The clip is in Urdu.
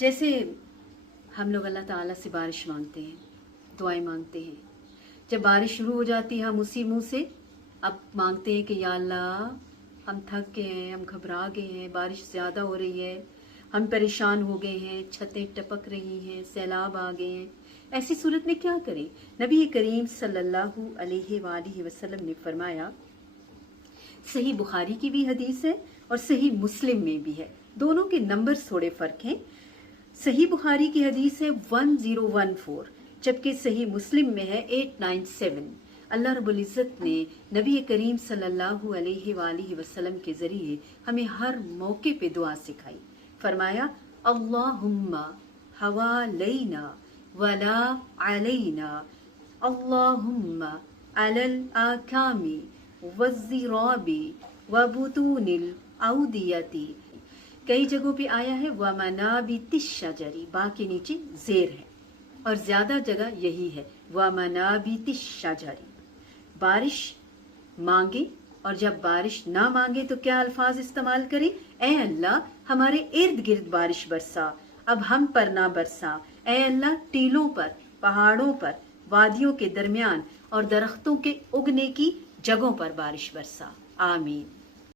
جیسے ہم لوگ اللہ تعالیٰ سے بارش مانگتے ہیں، دعائیں مانگتے ہیں، جب بارش شروع ہو جاتی ہے ہم اسی منہ سے اب مانگتے ہیں کہ یا اللہ ہم تھک گئے ہیں، ہم گھبرا گئے ہیں، بارش زیادہ ہو رہی ہے، ہم پریشان ہو گئے ہیں، چھتیں ٹپک رہی ہیں، سیلاب آ گئے ہیں۔ ایسی صورت میں کیا کریں؟ نبی کریم صلی اللہ علیہ وآلہ وسلم نے فرمایا، صحیح بخاری کی بھی حدیث ہے اور صحیح مسلم میں بھی ہے، دونوں کے نمبر تھوڑے فرق ہیں۔ صحیح بخاری کی حدیث ہے 1014، جبکہ صحیح مسلم میں ہے 897۔ اللہ رب العزت نے نبی کریم صلی اللہ علیہ وآلہ وسلم کے ذریعے ہمیں ہر موقع پہ دعا سکھائی۔ فرمایا اللہم حوالینا ولا علینا، اللہم علی الاکام والزراب وبطون الاودیۃ۔ کئی جگہوں پہ آیا ہے وَمَنَابِتِ الشَّجَرِ، با کے نیچے زیر ہے، اور زیادہ جگہ یہی ہے وَمَنَابِتِ الشَّجَرِ۔ بارش مانگے، اور جب بارش نہ مانگے تو کیا الفاظ استعمال کریں؟ اے اللہ ہمارے ارد گرد بارش برسا، اب ہم پر نہ برسا۔ اے اللہ ٹیلوں پر، پہاڑوں پر، وادیوں کے درمیان اور درختوں کے اگنے کی جگہوں پر بارش برسا۔ آمین۔